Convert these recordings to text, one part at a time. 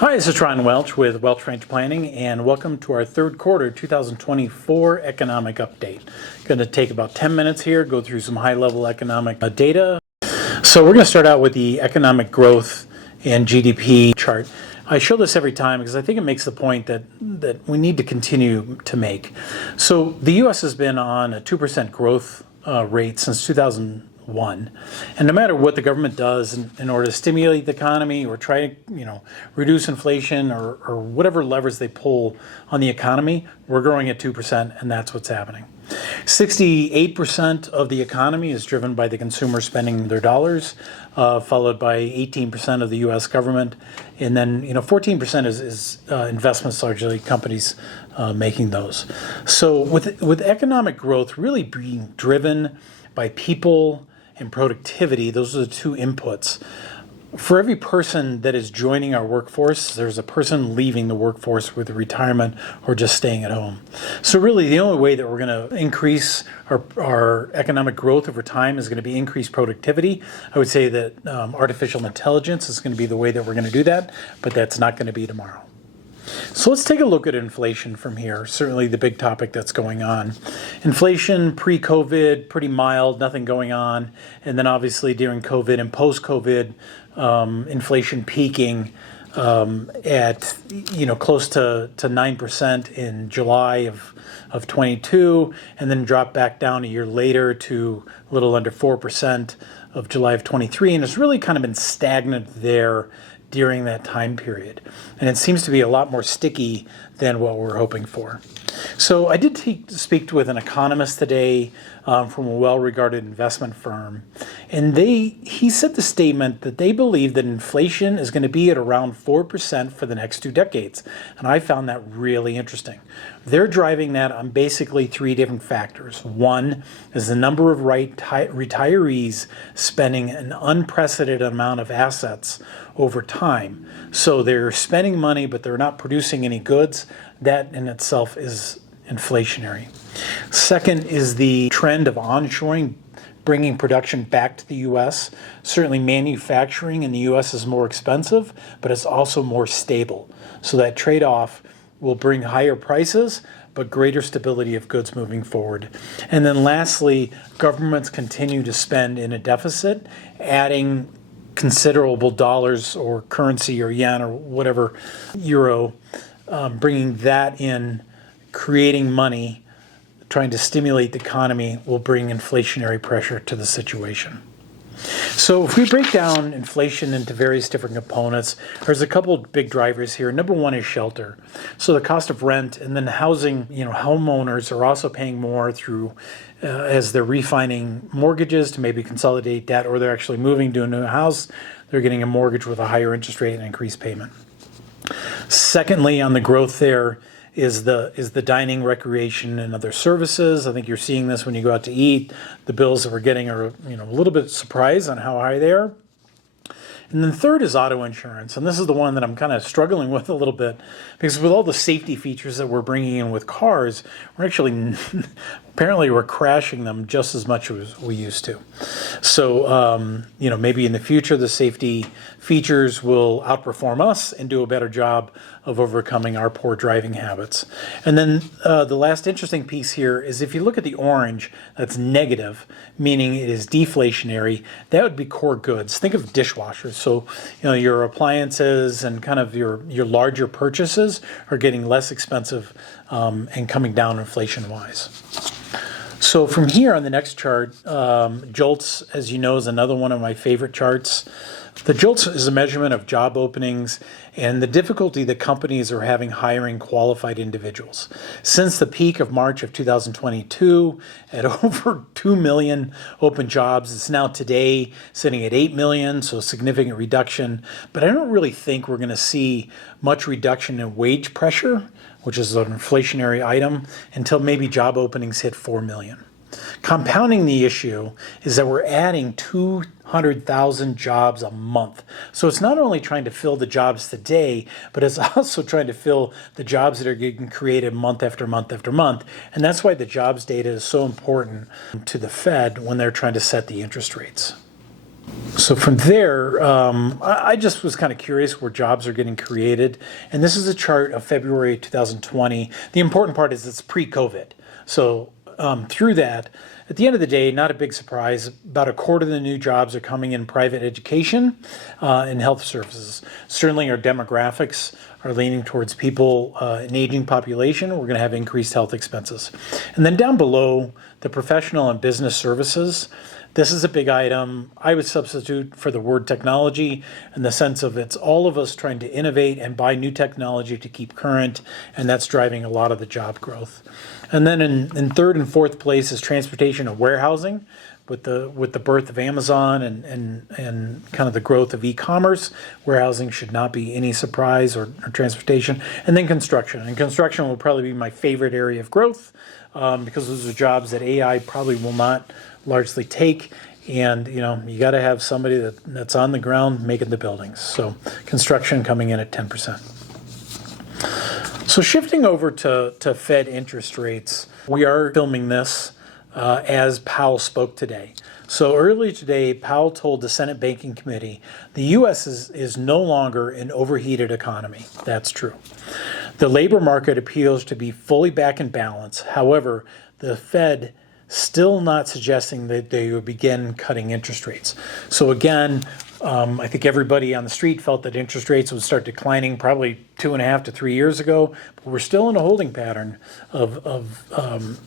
Hi, this is Tron Welch with Welch Financial Planning, and welcome to our third quarter 2024 economic update. Going to take about 10 minutes here, go through some high-level economic data. So we're going to start out with the economic growth and GDP chart. I show this every time because I think it makes the point that we need to continue to make. So the U.S. has been on a 2% growth rate since 2001. And no matter what the government does in order to stimulate the economy or try to, reduce inflation or whatever levers they pull on the economy, we're growing at 2%, and that's what's happening. 68% of the economy is driven by the consumer spending their dollars, followed by 18% of the U.S. government, and then 14% is investments, largely companies making those. So with economic growth really being driven by people and productivity, those are the two inputs. For every person that is joining our workforce, there's a person leaving the workforce with retirement or just staying at home. So really the only way that we're going to increase our economic growth over time is going to be increased productivity. I would say that artificial intelligence is going to be the way that we're going to do that, but that's not going to be tomorrow. So let's take a look at inflation from here, certainly the big topic that's going on. Inflation pre-COVID, pretty mild, nothing going on. And then obviously during COVID and post-COVID, inflation peaking at close to 9% in July of 22, and then dropped back down a year later to a little under 4% of July of 23. And it's really kind of been stagnant there during that time period. And it seems to be a lot more sticky than what we're hoping for. So I did speak with an economist today from a well-regarded investment firm, and he said the statement that they believe that inflation is going to be at around 4% for the next 2 decades. And I found that really interesting. They're driving that on basically 3 different factors. One is the number of retirees spending an unprecedented amount of assets over time. So they're spending money, but they're not producing any goods. That in itself is inflationary. Second is the trend of onshoring, bringing production back to the U.S. Certainly manufacturing in the U.S. is more expensive, but it's also more stable. So that trade-off will bring higher prices, but greater stability of goods moving forward. And then lastly, governments continue to spend in a deficit, adding considerable dollars or currency or yen or whatever, euro, bringing that in, creating money, trying to stimulate the economy will bring inflationary pressure to the situation. So if we break down inflation into various different components, there's a couple of big drivers here. Number one is shelter. So the cost of rent, and then housing, homeowners are also paying more through as they're refining mortgages to maybe consolidate debt, or they're actually moving to a new house. They're getting a mortgage with a higher interest rate and increased payment. Secondly, on the growth there is the dining, recreation, and other services. I think you're seeing this when you go out to eat. The bills that we're getting are a little bit surprised on how high they are. And then third is auto insurance. And this is the one that I'm kind of struggling with a little bit, because with all the safety features that we're bringing in with cars, we're actually, apparently we're crashing them just as much as we used to. So, maybe in the future, the safety features will outperform us and do a better job of overcoming our poor driving habits. And then the last interesting piece here is if you look at the orange, that's negative, meaning it is deflationary. That would be core goods. Think of dishwashers. So, your appliances and kind of your larger purchases are getting less expensive and coming down inflation-wise. So from here on the next chart, JOLTS, as you know, is another one of my favorite charts. The JOLTS is a measurement of job openings and the difficulty that companies are having hiring qualified individuals. Since the peak of March of 2022, at over 2 million open jobs, it's now today sitting at 8 million, so a significant reduction. But I don't really think we're going to see much reduction in wage pressure, which is an inflationary item, until maybe job openings hit 4 million. Compounding the issue is that we're adding 200,000 jobs a month. So it's not only trying to fill the jobs today, but it's also trying to fill the jobs that are getting created month after month after month. And that's why the jobs data is so important to the Fed when they're trying to set the interest rates. So from there, I just was kind of curious where jobs are getting created. And this is a chart of February 2020. The important part is it's pre-COVID. So through that, at the end of the day, not a big surprise, about a quarter of the new jobs are coming in private education and health services. Certainly our demographics are leaning towards people, an aging population. We're going to have increased health expenses. And then down below, the professional and business services. This is a big item. I would substitute for the word technology in the sense of it's all of us trying to innovate and buy new technology to keep current, and that's driving a lot of the job growth. And then in third and fourth place is transportation and warehousing. With the birth of Amazon and kind of the growth of e-commerce, warehousing should not be any surprise, or transportation. And then construction. And construction will probably be my favorite area of growth because those are jobs that AI probably will not largely take. And you got to have somebody that's on the ground making the buildings. So construction coming in at 10%. So shifting over to Fed interest rates, we are filming this as Powell spoke today. So earlier today, Powell told the Senate Banking Committee the U.S. is no longer an overheated economy. That's true. The labor market appears to be fully back in balance. However, the Fed still not suggesting that they would begin cutting interest rates. So again, I think everybody on the street felt that interest rates would start declining probably 2.5 to 3 years ago, but we're still in a holding pattern of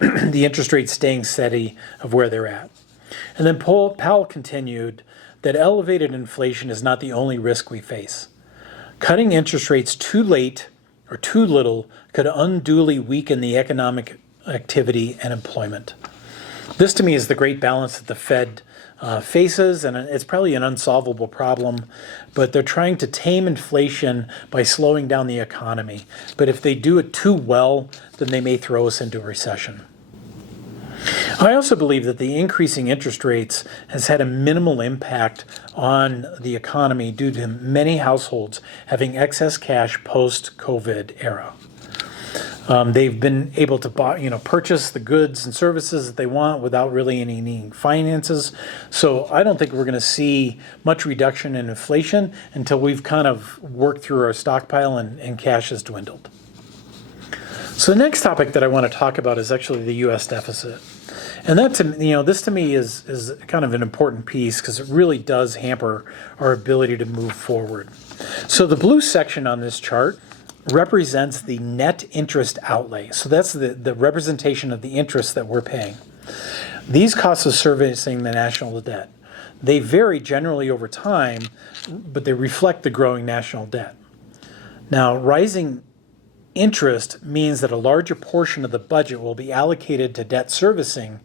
the interest rates staying steady of where they're at. And then Powell continued that elevated inflation is not the only risk we face. Cutting interest rates too late or too little could unduly weaken the economic activity and employment. This to me is the great balance that the Fed faces, and it's probably an unsolvable problem, but they're trying to tame inflation by slowing down the economy. But if they do it too well, then they may throw us into a recession. I also believe that the increasing interest rates has had a minimal impact on the economy due to many households having excess cash post-COVID era. They've been able to buy, purchase the goods and services that they want without really any needing finances. So I don't think we're going to see much reduction in inflation until we've kind of worked through our stockpile and cash has dwindled. So the next topic that I want to talk about is actually the U.S. deficit. And that, this to me is kind of an important piece because it really does hamper our ability to move forward. So the blue section on this chart represents the net interest outlay. So that's the representation of the interest that we're paying. These costs of servicing the national debt. They vary generally over time, but they reflect the growing national debt. Now, rising interest means that a larger portion of the budget will be allocated to debt servicing,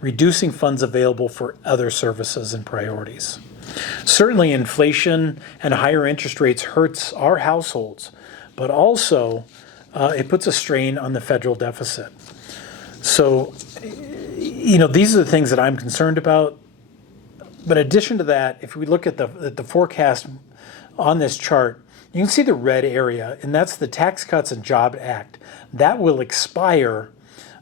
reducing funds available for other services and priorities. Certainly, inflation and higher interest rates hurts our households, but also it puts a strain on the federal deficit. So, these are the things that I'm concerned about. But in addition to that, if we look at the forecast on this chart, you can see the red area, and that's the Tax Cuts and Jobs Act. That will expire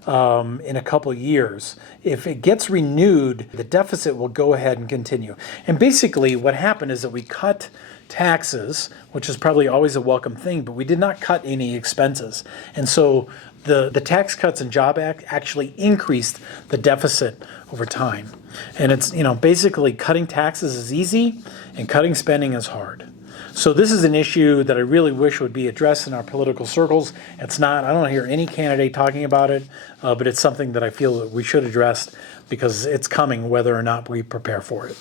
in a couple years. If it gets renewed, the deficit will go ahead and continue. And basically what happened is that we cut taxes, which is probably always a welcome thing, but we did not cut any expenses. And so the Tax Cuts and Jobs Act actually increased the deficit over time. And it's, basically cutting taxes is easy and cutting spending is hard. So this is an issue that I really wish would be addressed in our political circles. It's not. I don't hear any candidate talking about it, but it's something that I feel that we should address because it's coming whether or not we prepare for it.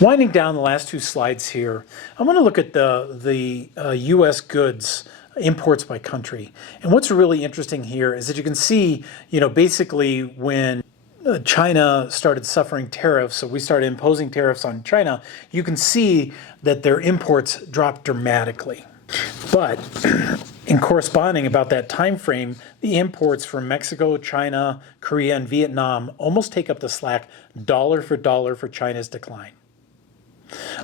Winding down the last two slides here, I want to look at the U.S. goods imports by country. And what's really interesting here is that you can see, basically when China started suffering tariffs, so we started imposing tariffs on China, you can see that their imports dropped dramatically. But in corresponding about that time frame, the imports from Mexico, China, Korea, and Vietnam almost take up the slack dollar for China's decline.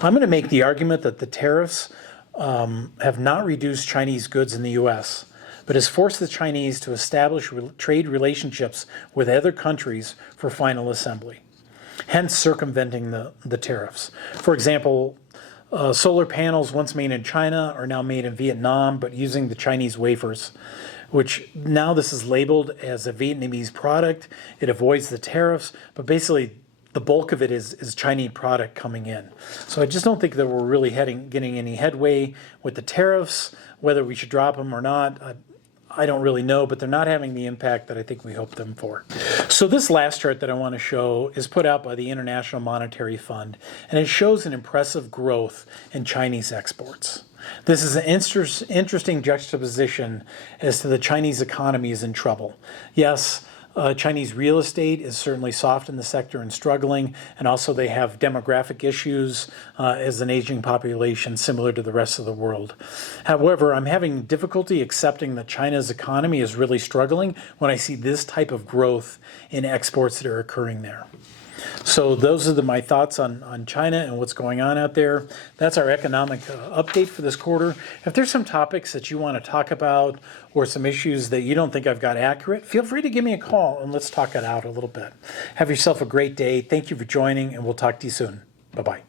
I'm going to make the argument that the tariffs have not reduced Chinese goods in the U.S., but has forced the Chinese to establish trade relationships with other countries for final assembly. hence circumventing the tariffs. For example, solar panels once made in China are now made in Vietnam, but using the Chinese wafers, which now this is labeled as a Vietnamese product. It avoids the tariffs, but basically the bulk of it is Chinese product coming in. So I just don't think that we're really getting any headway with the tariffs. Whether we should drop them or not, I don't really know, but they're not having the impact that I think we hoped them for. So this last chart that I want to show is put out by the International Monetary Fund, and it shows an impressive growth in Chinese exports. This is an interesting juxtaposition as to the Chinese economy is in trouble. Yes, Chinese real estate is certainly soft in the sector and struggling, and also they have demographic issues as an aging population similar to the rest of the world. However, I'm having difficulty accepting that China's economy is really struggling when I see this type of growth in exports that are occurring there. So those are my thoughts on China and what's going on out there. That's our economic update for this quarter. If there's some topics that you want to talk about or some issues that you don't think I've got accurate, feel free to give me a call and let's talk it out a little bit. Have yourself a great day. Thank you for joining, and we'll talk to you soon. Bye-bye.